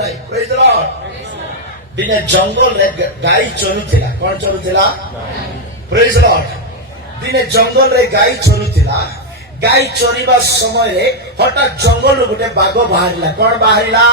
নাই। ପ୍ରେଜ୍ ଦ ଲର୍ଡ। ଦିନେ ଜଙ୍ଗଲରେ ଗାଈ ଚରୁଥିଲା। କଣ ଚରୁଥିଲା? ପ୍ରେଜ୍ ଦ ଲର୍ଡ। ଦିନେ ଜଙ୍ଗଲରେ ଗାଈ ଚରୁଥିଲା। ଗାଈ ଚରିବା ସମୟରେ ହଠାତ୍ ଜଙ୍ଗଲରୁ ଗୋଟେ ବାଘ ବାହାରିଲା। କଣ ବାହାରିଲା?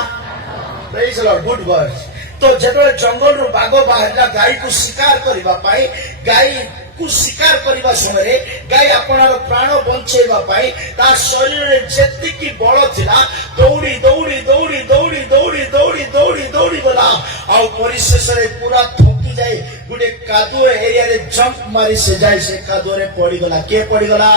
ପ୍ରେଜ୍ ଦ ଲର୍ଡ। Good ward. ତ ଯେତେବେଳେ ଜଙ୍ଗଲରୁ ବାଘ ବାହାରିଲା ଗାଈକୁ ଶିକାର କରିବା ପାଇଁ, ଗାଈକୁ ଶିକାର କରିବା ସମୟରେ ଗାଈ ଆପଣାର ପ୍ରାଣ ବଞ୍ଚେଇବା ପାଇଁ ତା ଶରୀରରେ ଯେତିକି ବଳ ଥିଲା ଦୌଡ଼ି ଦୌଡ଼ି ଦୌଡ଼ି ଦୌଡ଼ି ଦୌଡ଼ି ଦୌଡ଼ି ଦୌଡ଼ି ଦୌଡ଼ି ଗଲା। ଆଉ ପରିଶେଷରେ ପୁରା ଥକି ଯାଇ ଗୋଟେ କାଦୁଅ ଏରିଆରେ ଜମ୍ପ ମାରି ସେ ଯାଇ ସେ କାଦୁଅରେ ପଡିଗଲା। କିଏ ପଡିଗଲା?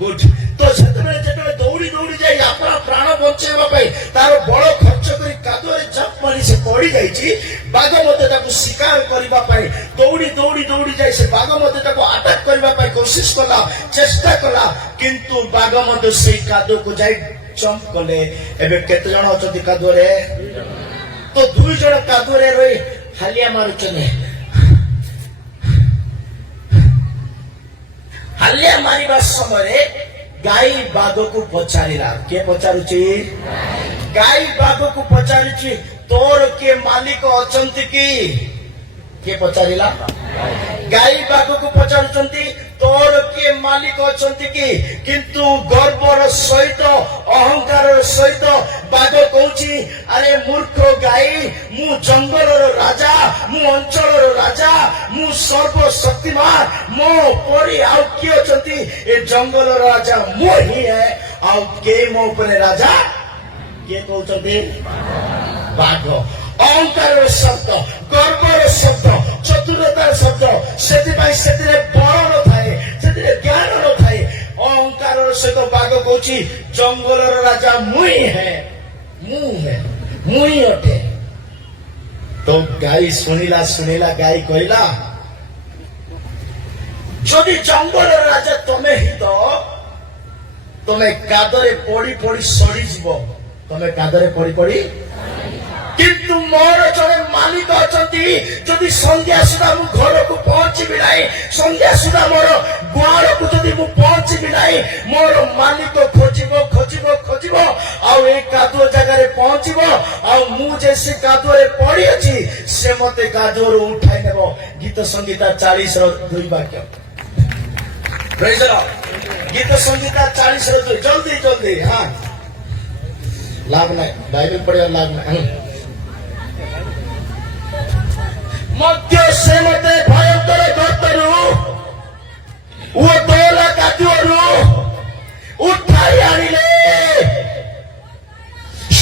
ଗୁଡ୍। ତ ଯେତେବେଳେ ଦୌଡ଼ି ଦୌଡ଼ି ଯାଇ ଆପଣ ପ୍ରାଣ ବଞ୍ଚେଇବା ପାଇଁ ତାର ବଳ ଖର୍ଚ୍ଚ କରି କାଦୁଅରେ ଜମ୍ପ ମାରି ସେ ପଡି ଯାଇଛି, ବାଘ ମଧ୍ୟ ତାକୁ ଶିକାର କରିବା ପାଇଁ ଦୌଡ଼ି ଦୌଡ଼ି ଦୌଡ଼ି ଯାଇ ସେ ବାଘ ମଧ୍ୟ ତାକୁ ଆଟାକ କରିବା ପାଇଁ କୋସିସ କଲା, ଚେଷ୍ଟା କଲା, କିନ୍ତୁ ବାଘ ମଧ୍ୟ ସେଇ କାଦୁଅକୁ ଯାଇ ଜମ୍ପ କଲେ। ଏବେ କେତେ ଜଣ ଅଛନ୍ତି କାଦୁଅରେ? ତ 2 ଜଣ କାଦୁଅରେ ରହି ହାଲିଆ ମାରୁଛନ୍ତି। ହାଲିଆ ମାରିବା ସମୟରେ ଗାଈ ବାଘକୁ ପଚାରିଲା। କିଏ ପଚାରୁଛି? ଗାଈ ବାଘକୁ ପଚାରୁଛି, ତୋର କିଏ ମାଲିକ ଅଛନ୍ତି କି? କିଏ ପଚାରିଲା? ଗାଈ ବାଘକୁ ପଚାରୁଛନ୍ତି, ତୋର କିଏ ମାଲିକ ଅଛନ୍ତି କି? କିନ୍ତୁ ଗର୍ବର ସହିତ, ଅହଙ୍କାରର ସହିତ ବାଘ କହୁଛି, ଆରେ ମୂର୍ଖ ଗାଈ, ମୁଁ ଜଙ୍ଗଲର ରାଜା, ମୁଁ ଅଞ୍ଚଳର ରାଜା, ମୁଁ ସର୍ବଶକ୍ତିମାନ, ମୋ ପରି ଆଉ କିଏ ଅଛନ୍ତି? ଏ ଜଙ୍ଗଲର ରାଜା ମୁଁ ହିଁ ହେ। ଆଉ କେ ମୋ ଉପରେ ରାଜା? କିଏ କହୁଛନ୍ତି? ବାଘ। ଅହଙ୍କାରର ଶବ୍ଦ, ଗର୍ବର ଶବ୍ଦ, ଚତୁରତାର ଶବ୍ଦ, ସେଥିପାଇଁ ସେଥିରେ ବଳ ନଥାଏ, ସେଥିରେ ଜ୍ଞାନ ନଥାଏ। ଅହଙ୍କାରର ସହିତ ବାଘ କହୁଛି, ଜଙ୍ଗଲର ରାଜା ମୁଇଁ ହେ, ମୁଁ ହେ, ମୁଇଁ ଅଟେ। ତ ଗାଈ ଶୁଣିଲା, ଗାଈ କହିଲା, ଯଦି ଜଙ୍ଗଲର ରାଜା ତମେ ହିଁ ତ ତମେ କାଦରେ ପଡି ପଡି ସରିଯିବ। ତମେ କାଦରେ ପଡି ପଡି, କିନ୍ତୁ ମୋର ଜଣେ ମାଲିକ ଅଛନ୍ତି। ଯଦି ସନ୍ଧ୍ୟା ସୁଦ୍ଧା ମୁଁ ଘରକୁ ପହଞ୍ଚିବି ନାହିଁ, ସନ୍ଧ୍ୟା ସୁଦ୍ଧା ମୋର ଗୁହାଳକୁ ଯଦି ମୁଁ ପହଞ୍ଚିବି ନାହିଁ, ମୋର ମାଲିକ ଖୋଜିବ ଖୋଜିବ ଖୋଜିବ, ଆଉ ଏଇ କାଦୁଅ ଜାଗାରେ ପହଞ୍ଚିବ, ଆଉ ମୁଁ ଯେ ସେ କାଦୁଅରେ ପଡିଅଛି ସେ ମତେ କାଦୁଅରୁ ଉଠାଇ ନେବ। ଗୀତ ସଂଗୀତା 40:2 ବାକ୍ୟ। ପ୍ରେଜ୍ ଦ ଲର୍ଡ। ଗୀତ ସଂଗୀତା 40:2। ଜଲ୍ଦି ଜଲ୍ଦି। ହଁ, ଲାଭ ନାହିଁ, ବାଇବେଲ ପଢିବାର ଲାଭ ନାହିଁ। ମଧ୍ୟ ସେ ମତେ ଭୟଙ୍କର ଗର୍ତ୍ତରୁ ଓ ଦୋଲା କାଦୁଅରୁ ଉଠାଇ ଆଣିଲେ।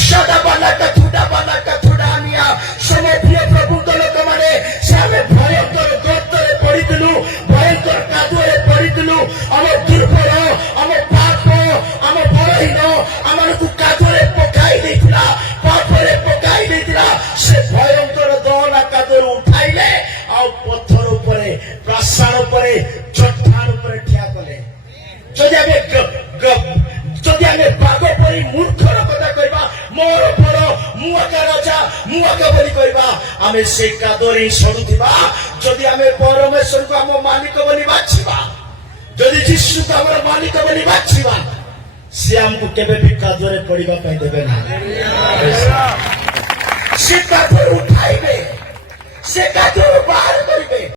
ସଦାବାଲା କଥୁଡ଼ା ଆନିଆ। ସମପ୍ରିୟ ପ୍ରଭୁଙ୍କ ଲୋକମାନେ, ସେ ଆମେ ଭୟଙ୍କର ଗର୍ତ୍ତରେ ପଡିଥିଲୁ, ଭୟଙ୍କର କାଦୁଅରେ ପଡିଥିଲୁ। ଆମ ଦୁର୍ବଳ, ଆମ ପାପ, ଆମ ବଳହୀନ ଆମମାନଙ୍କୁ କାଦୁଅରେ ପକାଇ ଦେଇଥିଲା, ପାପରେ ପକାଇ ଦେଇଥିଲା। ସେ ଭୟଙ୍କର ଦୋଲା କାଦୁଅରୁ ଉଠାଇଲେ, ଆଉ ପଥର ଉପରେ, ପ୍ରାସାଦ ଉପରେ, ଚଟାଣ ଉପରେ ଠିଆ କଲେ। ଯଦି ଆମେ ବାଘ ପରି ମୂର୍ଖର କଥା କହିବା, ମୋର ବଳ, ମୁଁ ଆକା ରାଜା, ମୁଁ ଆକା ବୋଲି କହିବା, ଆମେ ସେ କାଦୁଅରେ ସରୁଥିବା। ଯଦି ଆମେ ପରମେଶ୍ୱରକୁ ଆମ ମାଲିକ ବୋଲି ବାଛିବା, ଯଦି ଯୀଶୁକୁ ଆମର ମାଲିକ ବୋଲି ବାଛିବା, ସେ ଆମକୁ କେବେ ବି କାଦୁଅରେ ପଡିବା ପାଇଁ ଦେବେ ନାହିଁ। ସେ କାଦୁଅରୁ ଉଠାଇବେ, ସେ କାଦୁଅରୁ ବାହାର